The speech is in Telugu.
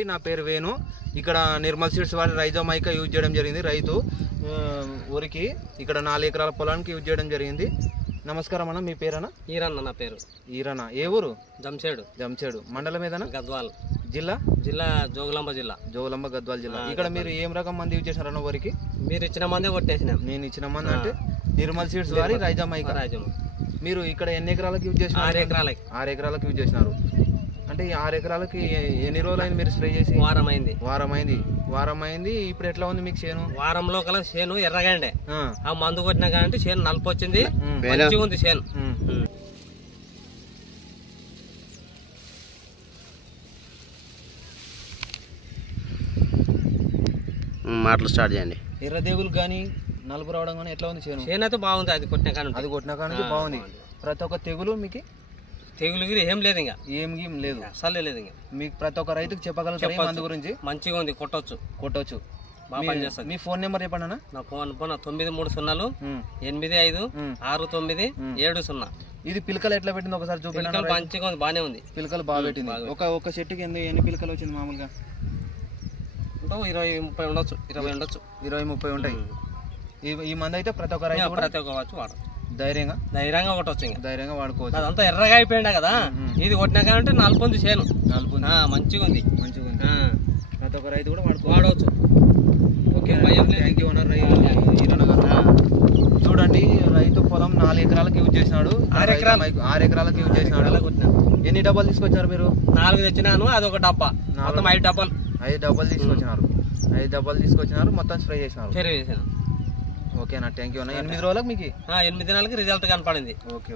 నా పేరు వేణు. ఇక్కడ నిర్మల్ సీడ్స్ వారి రైజోమైకా యూజ్ చేయడం జరిగింది. రైతు ఊరికి ఇక్కడ 4 ఎకరాల పొలానికి యూజ్ చేయడం జరిగింది. నమస్కారం అన్న, మీ పేరన్నా? ఈరన్న. నా పేరు ఈరన్న. ఏ ఊరు? జంచేడు మండలం ఏదన్నా? గద్వాల్ జిల్లా జోగులాంబ గద్వాల్ జిల్లా. ఇక్కడ మీరు ఏం రకం మంది యూజ్ చేసినారన్న ఊరికి? మీరు ఇచ్చిన మందే కొట్టేసిన. నేను ఇచ్చిన మంది అంటే నిర్మల్ సీడ్స్ వారి రైజోమైకా. మీరు ఇక్కడ ఎన్ని ఎకరాలకు యూజ్ చేసినారు? 6 ఎకరాలకు యూజ్ చేసినారు. అంటే ఈ 6 ఎకరాలకి ఎన్ని రోజులు అయింది మీరు స్ప్రే చేసి? వారం అయింది. ఇప్పుడు ఎట్లా ఉంది మీకు చేను? వారంలో కల చేను ఎర్రగాండే. ఆ మందు కొట్టినా కానీ చేను నలుపు వచ్చింది, మంచిగా ఉంది చేను. మాటలు స్టార్ట్ చేయండి. ఎర్ర తెగులు కానీ నలుపు రావడం కానీ ఎట్లా ఉంది చేను? చేను అయితే బాగుంది. అది కొట్టినా కానీ బాగుంది. ప్రతి ఒక్క తెగులు మీకు తెగులు గిరి ఏం లేదు, ఇంకా ఏం లేదు, అసలే లేదు. ఇంకా మీకు ప్రతి ఒక్క రైతుకు చెప్పగలుగుతారు మందు గురించి? మంచిగా ఉంది, కొట్టొచ్చు. బాగా పనిచేస్తుంది. మీ ఫోన్ నెంబర్ చెప్పండి అన్న. నా ఫోన్ 9308579070. ఇది పిలకలు ఎట్లా పెట్టింది ఒకసారి చూపించండి. మంచిగా ఉంది, బానే ఉంది. పిలకలు బాగా పెట్టింది. ఒక చెట్టుకి ఎన్ని పిలకలు వచ్చింది మామూలుగా? 20-30 ఉండొచ్చు. 20-30 ఉంటాయి. ఈ మంది అయితే ప్రతి ఒక్క రైతు వాడచ్చు. ధైర్యంగా కొట్టవచ్చు, ధైర్యంగా వాడుకోవచ్చు. అదంతా ఎర్రగా అయిపోయిందా కదా, ఇది కొట్టినా కానీ నలుపు ఉంది చేను. మంచిగా ఉంది. ప్రతి ఒక్క రైతు కూడా వాడుకోవచ్చు. ఓకే, థ్యాంక్ యూ అన్నారు ఈరన్న గారు. చూడండి, రైతు పొలం 4 ఎకరాలకు యూజ్ చేసినాడు. 6 ఎకరాలకు యూజ్ చేసినాడు. ఎన్ని డబ్బాలు తీసుకొచ్చారు మీరు? 4 తెచ్చినాను. అదొక డబ్బా, మొత్తం 5 డబ్బాలు. 5 డబ్బాలు తీసుకొచ్చినారు. 5 డబ్బాలు తీసుకొచ్చినారు, మొత్తం స్ప్రే చేసినారు. ఓకేనా, థ్యాంక్ యూ అన్న. 8 రోజులకు మీకు 8 దినాలకి రిజల్ట్ కనపడింది. ఓకే.